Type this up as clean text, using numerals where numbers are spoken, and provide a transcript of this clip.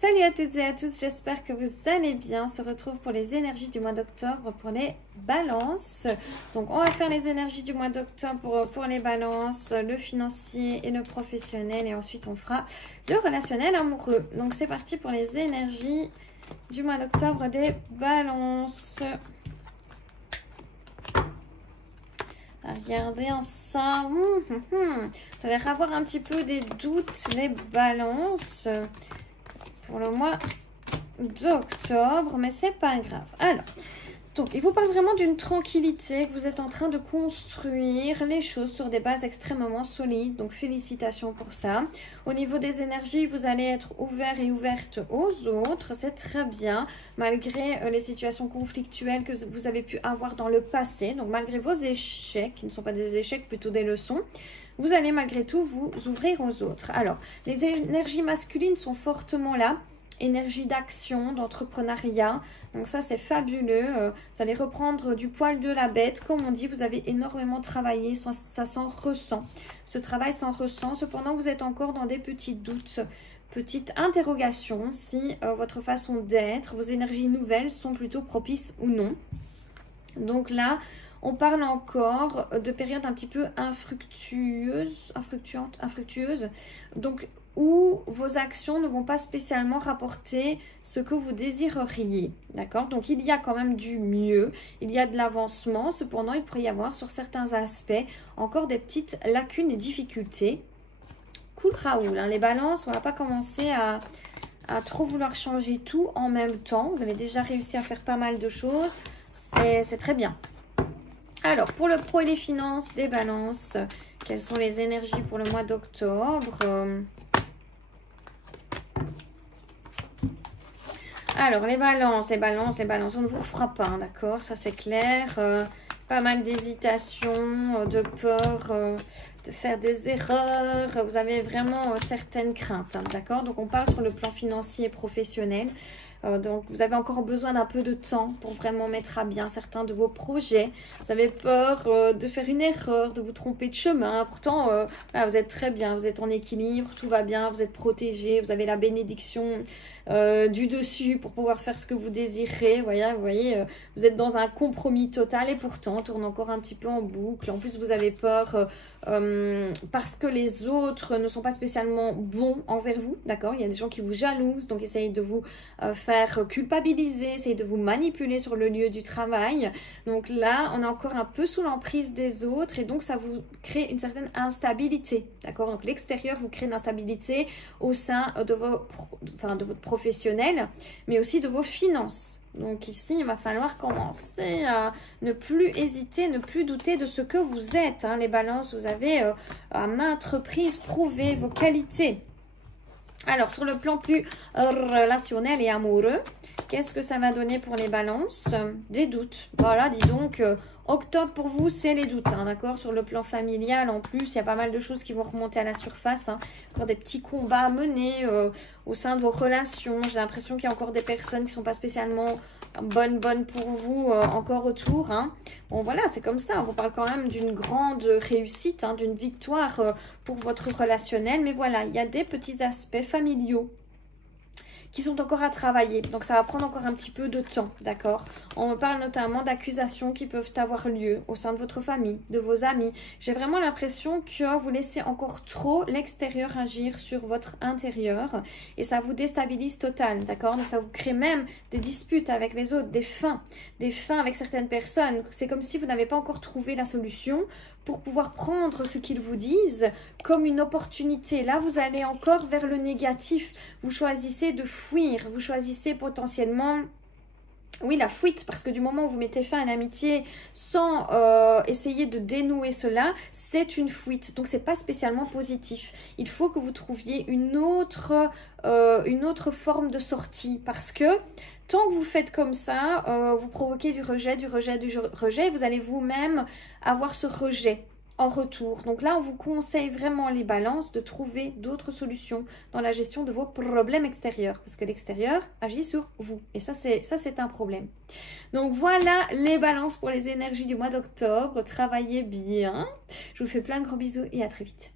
Salut à toutes et à tous, j'espère que vous allez bien. On se retrouve pour les énergies du mois d'octobre pour les balances. Donc on va faire les énergies du mois d'octobre pour les balances, le financier et le professionnel. Et ensuite on fera le relationnel amoureux. Donc c'est parti pour les énergies du mois d'octobre des balances. Regardez ensemble. Vous allez avoir un petit peu des doutes, les balances, pour le mois d'octobre, mais c'est pas grave. Alors, donc, il vous parle vraiment d'une tranquillité, que vous êtes en train de construire les choses sur des bases extrêmement solides. Donc, félicitations pour ça. Au niveau des énergies, vous allez être ouvert et ouverte aux autres. C'est très bien, malgré les situations conflictuelles que vous avez pu avoir dans le passé. Donc, malgré vos échecs, qui ne sont pas des échecs, plutôt des leçons, vous allez malgré tout vous ouvrir aux autres. Alors, les énergies masculines sont fortement là. Énergie d'action, d'entrepreneuriat. Donc ça, c'est fabuleux. Vous allez reprendre du poil de la bête. Comme on dit, vous avez énormément travaillé. Ça s'en ressent. Ce travail s'en ressent. Cependant, vous êtes encore dans des petits doutes, petites interrogations si votre façon d'être, vos énergies nouvelles sont plutôt propices ou non. Donc là, on parle encore de périodes un petit peu infructueuses. Donc, où vos actions ne vont pas spécialement rapporter ce que vous désireriez. D'accord? Donc, il y a quand même du mieux, il y a de l'avancement. Cependant, il pourrait y avoir sur certains aspects encore des petites lacunes et difficultés. Cool Raoul, hein, les balances, on ne va pas commencer à trop vouloir changer tout en même temps. Vous avez déjà réussi à faire pas mal de choses. C'est très bien. Alors, pour le pro et les finances des balances, quelles sont les énergies pour le mois d'octobre? Alors, les balances, on ne vous refera pas, hein, d'accord? Ça, c'est clair. Pas mal d'hésitation, de peur, de faire des erreurs. Vous avez vraiment certaines craintes, hein, d'accord? Donc, on parle sur le plan financier et professionnel. Donc, vous avez encore besoin d'un peu de temps pour vraiment mettre à bien certains de vos projets. Vous avez peur de faire une erreur, de vous tromper de chemin. Pourtant, voilà, vous êtes très bien, vous êtes en équilibre, tout va bien, vous êtes protégé, vous avez la bénédiction du dessus pour pouvoir faire ce que vous désirez. Vous voyez, vous êtes dans un compromis total et pourtant, on tourne encore un petit peu en boucle. En plus, vous avez peur parce que les autres ne sont pas spécialement bons envers vous, d'accord? Il y a des gens qui vous jalousent, donc essayez de vous faire culpabiliser, essayez de vous manipuler sur le lieu du travail. Donc là, on est encore un peu sous l'emprise des autres et donc ça vous crée une certaine instabilité, d'accord? Donc l'extérieur vous crée une instabilité au sein de votre professionnel, mais aussi de vos finances. Donc ici, il va falloir commencer à ne plus hésiter, ne plus douter de ce que vous êtes, hein, les balances. Vous avez à maintes reprises prouvé vos qualités. Alors, sur le plan plus relationnel et amoureux, qu'est-ce que ça va donner pour les balances? Des doutes. Voilà, dis donc, octobre pour vous, c'est les doutes, hein, d'accord? Sur le plan familial, en plus, il y a pas mal de choses qui vont remonter à la surface. Hein. Encore des petits combats à mener au sein de vos relations. J'ai l'impression qu'il y a encore des personnes qui ne sont pas spécialement bonnes pour vous encore autour. Hein. Bon, voilà, c'est comme ça. On vous parle quand même d'une grande réussite, hein, d'une victoire pour votre relationnel. Mais voilà, il y a des petits aspects familiaux qui sont encore à travailler. Donc, ça va prendre encore un petit peu de temps, d'accord? On me parle notamment d'accusations qui peuvent avoir lieu au sein de votre famille, de vos amis. J'ai vraiment l'impression que vous laissez encore trop l'extérieur agir sur votre intérieur et ça vous déstabilise total, d'accord? Donc, ça vous crée même des disputes avec les autres, des fins avec certaines personnes. C'est comme si vous n'avez pas encore trouvé la solution pour pouvoir prendre ce qu'ils vous disent comme une opportunité. Là, vous allez encore vers le négatif. Vous choisissez de fuir. Vous choisissez potentiellement... Oui, la fuite, parce que du moment où vous mettez fin à une amitié sans essayer de dénouer cela, c'est une fuite. Donc, c'est pas spécialement positif. Il faut que vous trouviez une autre forme de sortie parce que tant que vous faites comme ça, vous provoquez du rejet, et vous allez vous-même avoir ce rejet en retour. Donc là, on vous conseille vraiment les balances de trouver d'autres solutions dans la gestion de vos problèmes extérieurs parce que l'extérieur agit sur vous et ça c'est un problème. Donc voilà les balances pour les énergies du mois d'octobre. Travaillez bien. Je vous fais plein de gros bisous et à très vite.